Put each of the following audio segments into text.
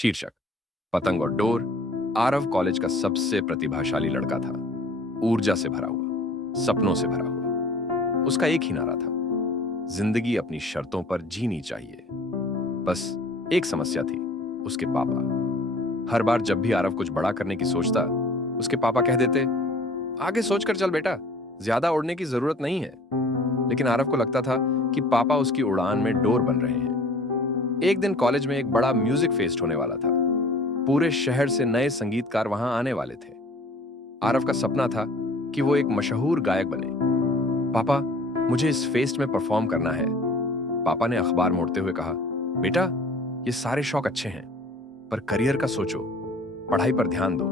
शीर्षक: पतंग और डोर। आरव कॉलेज का सबसे प्रतिभाशाली लड़का था। ऊर्जा से भरा हुआ, सपनों से भरा हुआ। उसका एक ही नारा था, जिंदगी अपनी शर्तों पर जीनी चाहिए। बस एक समस्या थी, उसके पापा। हर बार जब भी आरव कुछ बड़ा करने की सोचता, उसके पापा कह देते, आगे सोचकर चल बेटा, ज्यादा उड़ने की जरूरत नहीं है। लेकिन आरव को लगता था कि पापा उसकी उड़ान में डोर बन रहे हैं। एक दिन कॉलेज में एक बड़ा म्यूजिक फेस्ट होने वाला था। पूरे शहर से नए संगीतकार वहां आने वाले थे। आरव का सपना था कि वो एक मशहूर गायक बने। पापा, मुझे इस फेस्ट में परफॉर्म करना है। पापा ने अखबार मोड़ते हुए कहा, बेटा, ये सारे शौक अच्छे हैं, पर करियर का सोचो, पढ़ाई पर ध्यान दो।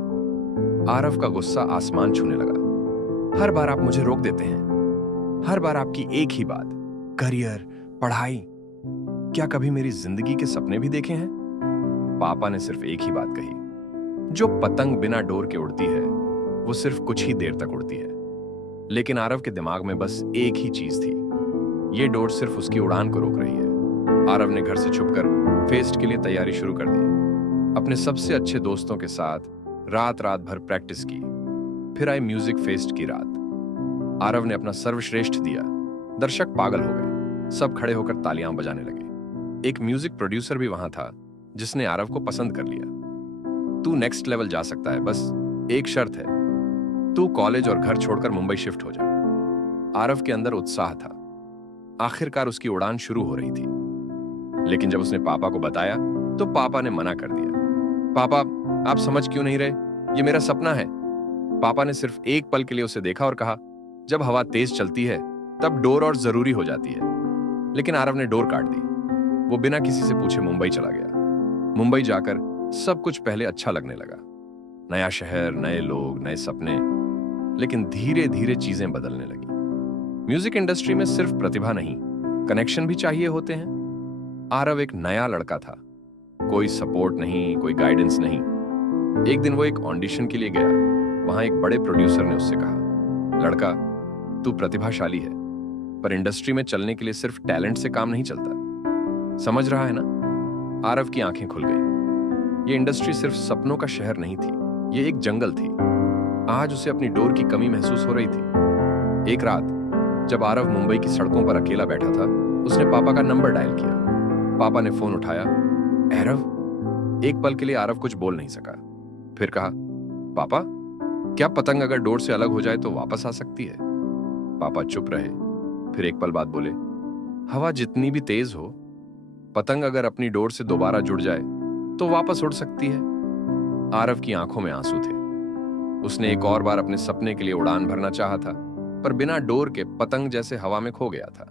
आरव का गुस्सा आसमान छूने लगा। हर बार आप मुझे रोक देते हैं, हर बार आपकी एक ही बात, करियर, पढ़ाई। क्या कभी मेरी जिंदगी के सपने भी देखे हैं? पापा ने सिर्फ एक ही बात कही, जो पतंग बिना डोर के उड़ती है, वो सिर्फ कुछ ही देर तक उड़ती है। लेकिन आरव के दिमाग में बस एक ही चीज थी, ये डोर सिर्फ उसकी उड़ान को रोक रही है। आरव ने घर से छुपकर फेस्ट के लिए तैयारी शुरू कर दी। अपने सबसे अच्छे दोस्तों के साथ रात रात भर प्रैक्टिस की। फिर आई म्यूजिक फेस्ट की रात। आरव ने अपना सर्वश्रेष्ठ दिया। दर्शक पागल हो गए, सब खड़े होकर तालियां बजाने लगे। एक म्यूजिक प्रोड्यूसर भी वहां था, जिसने आरव को पसंद कर लिया। तू नेक्स्ट लेवल जा सकता है, बस एक शर्त है, तू कॉलेज और घर छोड़कर मुंबई शिफ्ट हो जा। आरव के अंदर उत्साह था। आखिरकार उसकी उड़ान शुरू हो रही थी। लेकिन जब उसने पापा को बताया, तो पापा ने मना कर दिया। पापा, आप समझ क्यों नहीं रहे? ये मेरा सपना है। पापा ने सिर्फ एक पल के लिए उसे देखा और कहा, जब हवा तेज चलती है, तब डोर और जरूरी हो जाती है। लेकिन आरव ने डोर काट दी। वो बिना किसी से पूछे मुंबई चला गया। मुंबई जाकर सब कुछ पहले अच्छा लगने लगा। नया शहर, नए लोग, नए सपने। लेकिन धीरे धीरे चीजें बदलने लगी। म्यूजिक इंडस्ट्री में सिर्फ प्रतिभा नहीं, कनेक्शन भी चाहिए होते हैं। आरव एक नया लड़का था, कोई सपोर्ट नहीं, कोई गाइडेंस नहीं। एक दिन वो एक ऑडिशन के लिए गया। वहां एक बड़े प्रोड्यूसर ने उससे कहा, लड़का, तू प्रतिभाशाली है, पर इंडस्ट्री में चलने के लिए सिर्फ टैलेंट से काम नहीं चलता। समझ रहा है ना? आरव की आंखें खुल गई। ये इंडस्ट्री सिर्फ सपनों का शहर नहीं थी, ये एक जंगल थी। आज उसे अपनी डोर की कमी महसूस हो रही थी। एक रात जब आरव मुंबई की सड़कों पर अकेला बैठा था, उसने पापा का नंबर डायल किया। पापा ने फोन उठाया। आरव। एक पल के लिए आरव कुछ बोल नहीं सका। फिर कहा, पापा, क्या पतंग अगर डोर से अलग हो जाए तो वापस आ सकती है? पापा चुप रहे। फिर एक पल बाद बोले, हवा जितनी भी तेज हो, पतंग अगर अपनी डोर से दोबारा जुड़ जाए तो वापस उड़ सकती है। आरव की आंखों में आंसू थे। उसने एक और बार अपने सपने के लिए उड़ान भरना चाहा था, पर बिना डोर के पतंग जैसे हवा में खो गया था।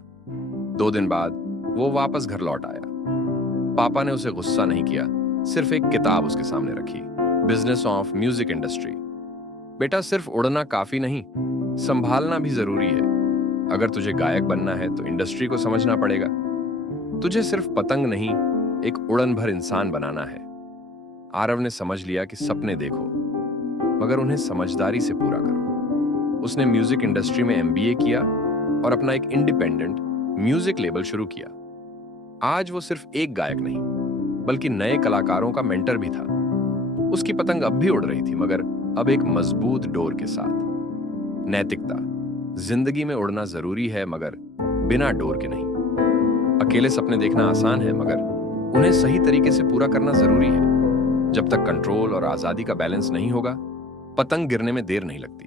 2 दिन बाद वो वापस घर लौट आया। पापा ने उसे गुस्सा नहीं किया, सिर्फ एक किताब उसके सामने रखी, बिजनेस ऑफ म्यूजिक इंडस्ट्री। बेटा, सिर्फ उड़ना काफी नहीं, संभालना भी जरूरी है। अगर तुझे गायक बनना है तो इंडस्ट्री को समझना पड़ेगा। तुझे सिर्फ पतंग नहीं, एक उड़न भर इंसान बनाना है। आरव ने समझ लिया कि सपने देखो, मगर उन्हें समझदारी से पूरा करो। उसने म्यूजिक इंडस्ट्री में एमबीए किया और अपना एक इंडिपेंडेंट म्यूजिक लेबल शुरू किया। आज वो सिर्फ एक गायक नहीं, बल्कि नए कलाकारों का मेंटर भी था। उसकी पतंग अब भी उड़ रही थी, मगर अब एक मजबूत डोर के साथ। नैतिकता। जिंदगी में उड़ना जरूरी है, मगर बिना डोर के नहीं। अकेले सपने देखना आसान है, मगर उन्हें सही तरीके से पूरा करना जरूरी है। जब तक कंट्रोल और आजादी का बैलेंस नहीं होगा, पतंग गिरने में देर नहीं लगती।